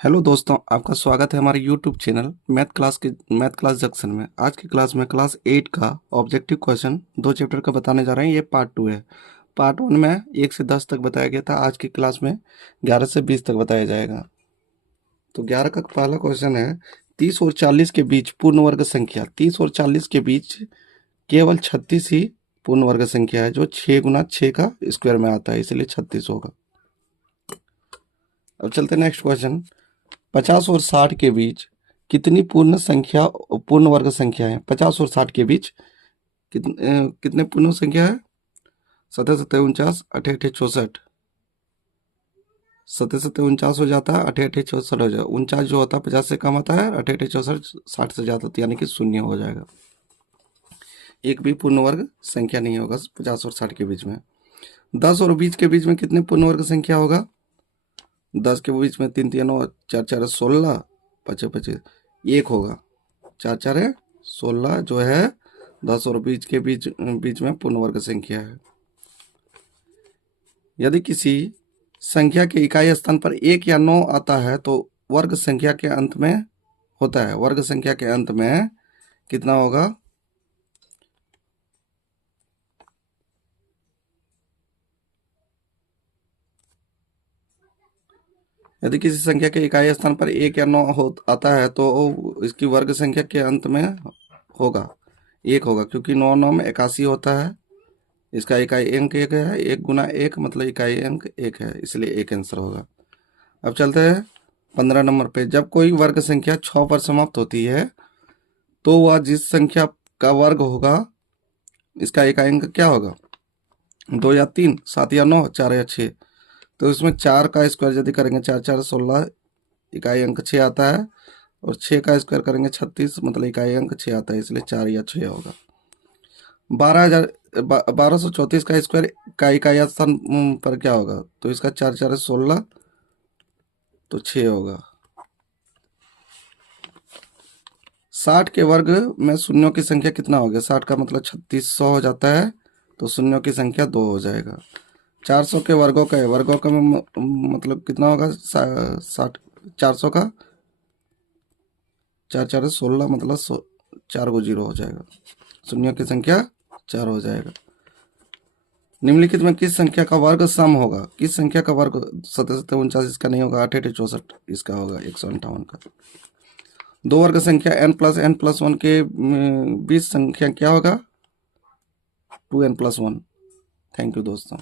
Hello दोस्तों, आपका स्वागत है हमारे YouTube channel math class junction में। आज की क्लास में क्लास 8 का ऑब्जेक्टिव क्वेश्चन 2 चैप्टर का बताने जा रहे हैं। ये पार्ट 2 है। पार्ट 1 में 1 से 10 तक बताया गया था। आज की क्लास में 11 से 20 तक बताया जाएगा। तो 11 का पहला क्वेश्चन है, 30 और 40 के बीच पूर्ण वर्ग संख्या। 30 और 40 के बीच केवल 36 ही पूर्ण वर्ग संख्या है, जो 6 गुना 6 का स्क्वायर में आता है, इसलिए 36 होगा। अब चलते नेक्स्ट क्वेश्चन। 50 और 60 के बीच कितनी पूर्ण वर्ग संख्या है? 50 और 60 के बीच कितने पूर्ण संख्या है? 7 7 49, 8 8 64। 7 7 49 हो जाता है, 8 8 64 हो जाएगा। 49 जो होता है 50 से कम होता है, 8 8 64 60 से ज्यादा होता है, यानी कि शून्य हो जाएगा। एक भी पूर्ण वर्ग संख्या नहीं होगा 50 और 60 के बीच में। 10 और 20 के बीच में कितने पूर्ण वर्ग संख्या होगा? 10 के बीच में 3 3 4 4 16, 5 5 एक होगा। 4 4 है 16 जो है 10 और 20 के बीच बीच में पूर्ण वर्ग संख्या है। यदि किसी संख्या के इकाई स्थान पर 1 या 9 आता है तो वर्ग संख्या के अंत में होता है। वर्ग संख्या के अंत में कितना होगा? यदि किसी संख्या के इकाई स्थान पर 1 या 9 आता है तो इसकी वर्ग संख्या के अंत में होगा 1 होगा, क्योंकि 9 9 में 81 होता है। इसका इकाई अंक 1 है, 1 गुना 1 मतलब इकाई अंक 1 है, इसलिए 1 आंसर होगा। अब चलते हैं 15 नंबर पे। जब कोई वर्ग संख्या 6 पर समाप्त होती है तो वह जिस संख्या का वर्ग होगा इसका इकाई अंक क्या होगा? 2 या 3, 7 या 9, 4 या 6। तो इसमें 4 का स्क्वायर यदि करेंगे 4 4 16, इकाई अंक 6 आता है। और 6 का स्क्वायर करेंगे 36, मतलब इकाई अंक 6 आता है, इसलिए 4 या 6 होगा। 1234 का स्क्वायर का इकाई स्थान पर क्या होगा? तो इसका 4 4 16, तो 6 होगा। 60 के वर्ग में शून्यों की संख्या कितना हो गया? 60 का मतलब 3600 हो जाता है, तो शून्यों की संख्या 2 हो जाएगा। 400 के वर्गों का मतलब कितना होगा? 60 400 का 4 4 16, मतलब 4 को 0 हो जाएगा, शून्यों की संख्या 4 हो जाएगा। निम्नलिखित में किस संख्या का वर्ग सम होगा? किस संख्या का वर्ग? 7 49 इसका नहीं होगा, 8 8 64 इसका होगा, 158 का। दो वर्ग संख्या n+n+1 के बीच संख्या क्या होगा? 2n+1। थैंक यू दोस्तों।